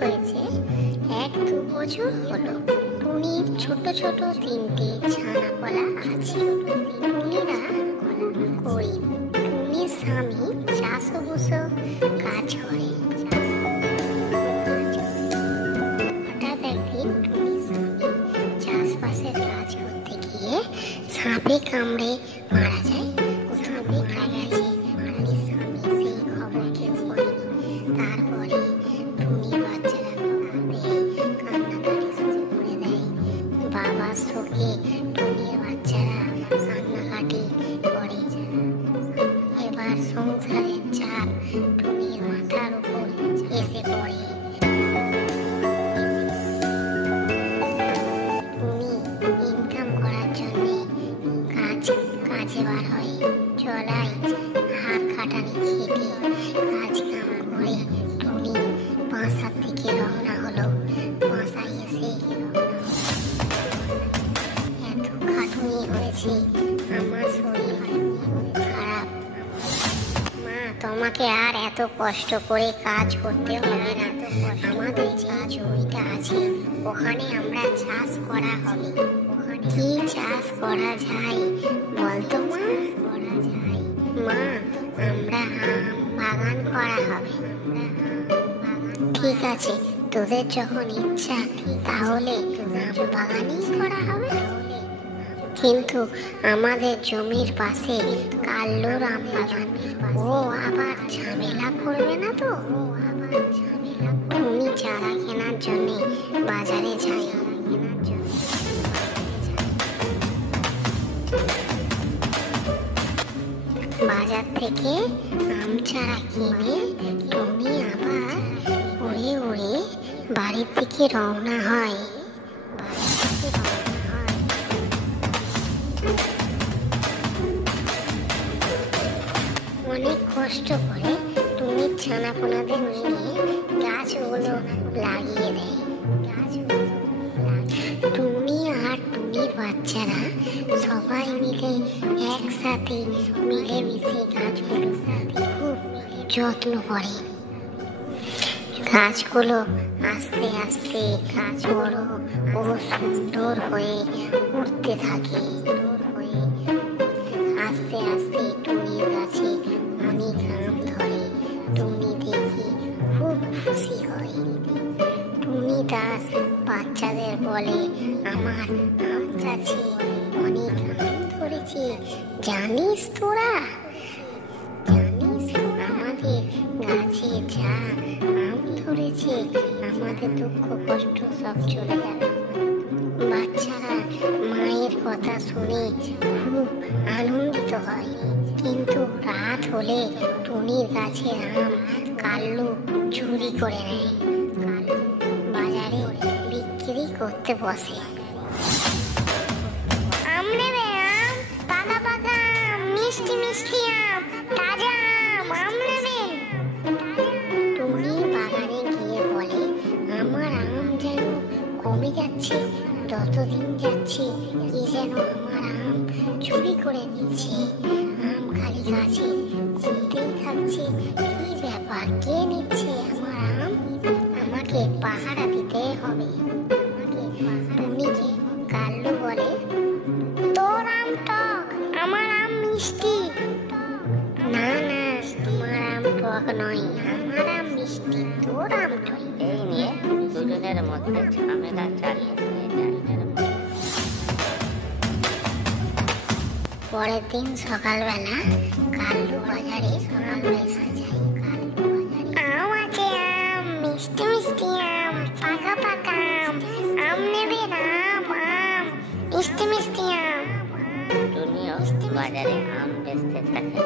হয়েছে 1-2 বছর হলো। টুনির ছোট ছোট 3টে ছানাপলা আছে। টুনিরা গরিব। টুনির স্বামী চাষবাসে কাজ করে। হঠাৎ একদিন টুনির স্বামী চাষবাসের কাজ করতে গিয়ে সাপে কামড়ে মারা যায়। সাপে খাই গেছে। টুনির স্বামী সেই খবর কেউ করেনি। তারপরে টুনির বাচ্চারা কান্নাকাটি শুরু করে দেয়। বাবার শোকে টুনির বাচ্চারা কান্নাকাটি করে। এবার সংসারের চাপ টুনির মাথার উপর এসে পড়ে। টুনি ইনকাম করার জন্য কাজে বার হয়। চলায় হাত খাটানি খেটে কাজ কাম করে টুনি বাসার থেকে রওনা হলো। বাসায় এসে এত খাটুনি হয়েছে, আমার শরীর খারাপ। মা, তোমাকে আর এত কষ্ট করে কাজ করতে হবে না। আমাদের যে জমিটা আছে ওখানে আমরা চাষ করা হবে। কি চাষ করা যায় বলতো মা? মা, আমরা আম বাগান করা হবে। ঠিক আছে, তোদের যখন ইচ্ছা তাহলে আম বাগানই করা হবে। কিন্তু আমাদের জমির পাশে কাল্লুর আম বাগান, ও আবার ঝামেলা করবে না তো? টুনি চারা কেনার জন্য বাজারে যায়। বাজার থেকে আম চারা কিনে টুনি আবার উড়ে উড়ে বাড়ির দিকে রওনা হয়। অনেক কষ্ট করে টুনির ছানাপোনাদের নিয়ে গাছগুলো লাগিয়ে দেয়। টুনি আর টুনির বাচ্চারা সবাই মিলে একসাথে মিলেমিশে গাছগুলো খুব যত্ন করে। গাছগুলো আস্তে আস্তে গাছ বড় ও সুন্দর হয়ে উঠতে থাকে। আস্তে আস্তে টুনির গাছে অনেক আম ধরে। টুনি দেখে খুব খুশি হয়। টুনি তার বাচ্চাদের বলে, আমার আম গাছে অনেক আম ধরেছে, জানিস তোরা? আমাদের গাছে যা আম ধরেছে আমাদের দুঃখ কষ্ট সব চলে যাবে। বাচ্চারা মায়ের কথা শুনে খুব আনন্দিত হয়। কিন্তু রাত হলে টুনির গাছের আম কাল্লু চুরি করে নেয়। বাজারে বিক্রি করতে বসে। আম নেবে? আম, পাকা পাকা আম, মিষ্টি মিষ্টি আম, তাজা আম, আম নেবেন? টুনি বাগানে গিয়ে বলে, আমার আম যেন কমে যাচ্ছে, যতদিন যাচ্ছে কি যেন আমার আম চুরি করে নিচ্ছে। আম খালি গাছে কমতেই থাকছে, কি ব্যাপার? কে নিচ্ছে আমার আম? আমাকে পাহারা দিতে হবে। টুনিকে কাল্লু বলে, তোর আম টক, আমার আম মিষ্টি। না না, আমার আম টক নয়, আমার আম মিষ্টি, তোর আম টক। এই নিয়ে দুজনের মধ্যে ঝামেলা চালিয়ে যায়। পরের দিন সকালবেলা কাল্লু বাজারে আম বেচতে যায়। আম আছে, আম, মিষ্টি মিষ্টি আম, পাকা পাকা আম, আম নেবেন? আম, আম, মিষ্টি মিষ্টি আম। টুনিও বাজারে আম বেচতে থাকে।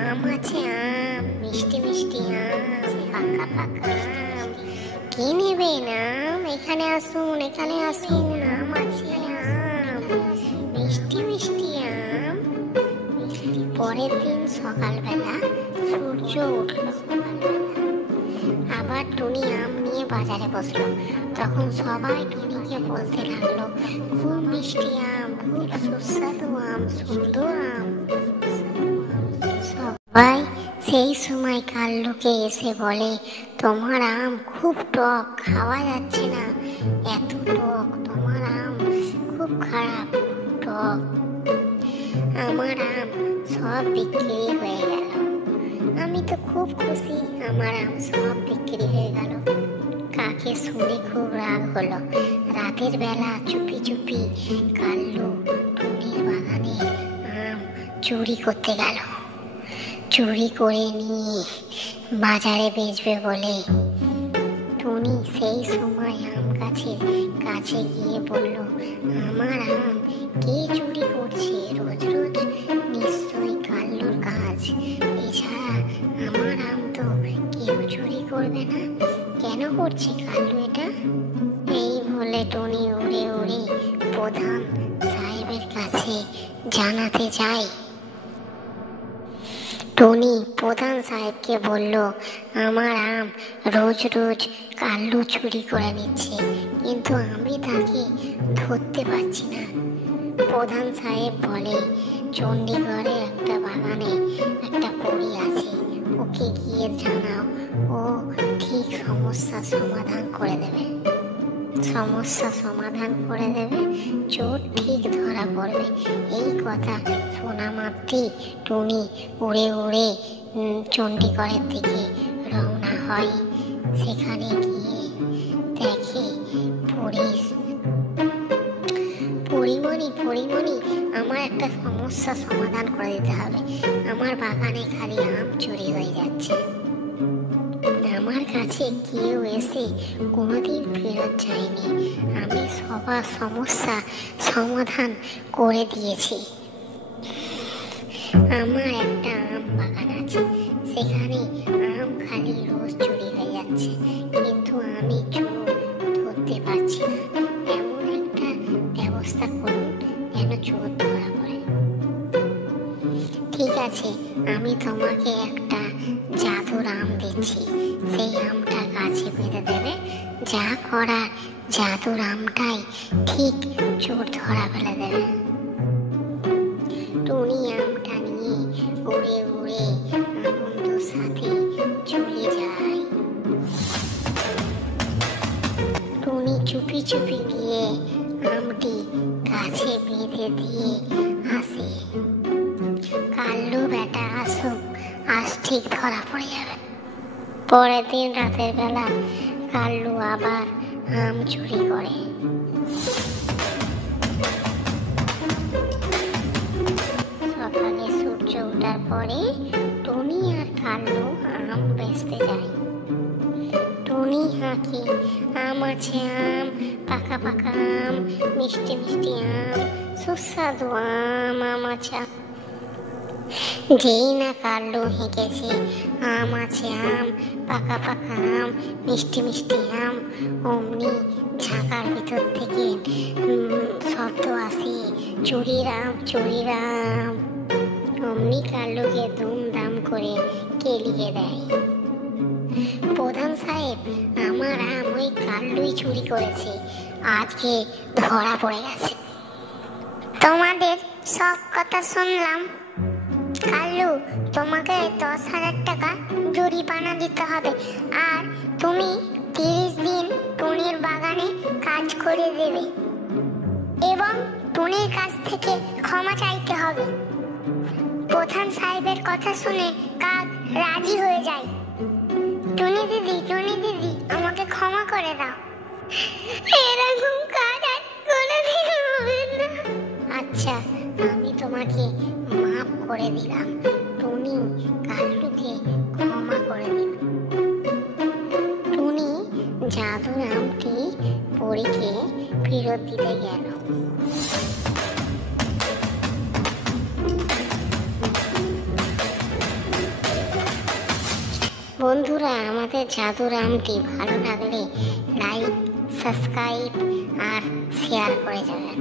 আম আছে, আম, মিষ্টি মিষ্টি আম, পাকা পাকা আম, কি নেবেন? আম, এখানে আসুন, এখানে আসুন, আম আছে, আম, মিষ্টি মিষ্টি আম। পরের দিন সকালবেলা সূর্য উঠল। আবার টুনি আম নিয়ে বাজারে বসলো। তখন সবাই টুনিকে বলতে লাগলো, খুব মিষ্টি আম, খুব সুস্বাদু আম, সুন্দর আম। সবাই সেই সময় কাল্লুকে এসে বলে, তোমার আম খুব টক, খাওয়া যাচ্ছে না, এত টক, তোমার আম খুব খারাপ, টক। আমার আম সব বিক্রি হয়ে গেল। আমি তো খুব খুশি, আমার আম সব বিক্রি হয়ে গেল। কাকে শুনে খুব রাগ হলো। রাতের বেলা চুপি চুপি কাল্লু টুনির বাগানে আম চুরি করতে গেল। চুরি করে নিয়ে বাজারে বেচবে বলে টুনি সেই সময় আম গাছের কাছে গিয়ে বলল, আমার আম কে চুরি করছে রোজ রোজ? নিশ্চয়ই কাল্লুর কাজ, এছাড়া আমার আম তো কেউ চুরি করবে না। কেন করছে কাল্লু এটা? এই বলে টুনি উড়ে উড়ে প্রধান সাহেবের কাছে জানাতে যায়। টুনি প্রধান সাহেবকে বলল, আমার আম রোজ রোজ কাল্লু চুরি করে নিচ্ছে, কিন্তু আমি তাকে ধরতে পারছি না। প্রধান সাহেব বলে, চণ্ডীগড়ে একটা বাগানে একটা পরী আছে, ওকে গিয়ে জানাও, ও ঠিক সমস্যা সমাধান করে দেবে। সমস্যা সমাধান করে দেবে, চোর ঠিক ধরা পড়বে। এই কথা শোনা মাত্রই টুনি উড়ে উড়ে চণ্ডীগড়ের দিকে রওনা হয়। সেখানে গিয়ে দেখে পরিমণি, আমার একটা সমস্যা সমাধান করে দিতে হবে। আমার বাগানে খালি আম চুরি হয়ে যাচ্ছে, আমার কাছে কেউ এসে কোনোদিন ফেরত যায়নি। আমি সবার সমস্যা সমাধান করে দিয়েছি। আমার একটা আম বাগান আছে, সেখানে আম খালি রোজ চুরি হয়ে যাচ্ছে, কিন্তু আমি চোর ধরতে পারছি না। এমন একটা ব্যবস্থা করুন যেন চোর ধরা পড়ে। ঠিক আছে, আমি তোমাকে একটা জাদুর আম দিচ্ছি, সেই আমটা গাছে বেঁধে দেবে, যা করার জাদুর আমটাই ঠিক চোর ধরা ফেলে দেবে। টুনি আমটা নিয়ে উড়ে উড়ে আনন্দের সাথে চলে যায়। টুনি চুপি চুপি গিয়ে আমটি গাছে বেঁধে দিয়ে আসে। কাল্লু বেটা আসুক, আজ ঠিক ধরা পড়ে যাবে। পরের দিন রাতের বেলা কাল্লু আবার আম চুরি করে। সকালে সূর্য ওঠার পরে টুনি আর কাল্লু আম বেচতে যায়। টুনি হাঁকে, আম আছে আম, পাকা পাকা আম, মিষ্টি মিষ্টি আম, সুস্বাদু আম আছে। যেই না কাল্লু হেঁকেছে, আম আছে আম, পাকা পাকা আম, মিষ্টি মিষ্টি আম, অমনি ঝাঁকার ভিতর থেকে শব্দ আসে, চুরির আম, চুরির আম। অমনি কাল্লুকে দুমদাম করে কেলিয়ে দেয়। প্রধান সাহেব, আমার আম ওই কাল্লুই চুরি করেছে, আজকে ধরা পড়ে গেছে। তোমাদের সব কথা শুনলাম। কাল্লু, তোমাকে 10,000 টাকা জরিমানা দিতে হবে, আর তুমি 30 দিন টুনির বাগানে কাজ করে দেবে এবং টুনির কাছ থেকে ক্ষমা চাইতে হবে। প্রধান সাহেবের কথা শুনে কাক রাজি হয়ে যায়। টুনি দিদি, আমাকে ক্ষমা করে দাও, এরকম কাজ আর কোনোদিন হবে না। আচ্ছা, আমি তোমাকে মাফ করে দিলাম। টুনি কাল্লুকে ক্ষমা করে দিল। টুনি জাদুর আমটি পরীকে ফেরত দিতে গেল। বন্ধুরা, আমাদের জাদুর আমটি ভালো লাগলে লাইক, সাবস্ক্রাইব আর শেয়ার করে যাবেন।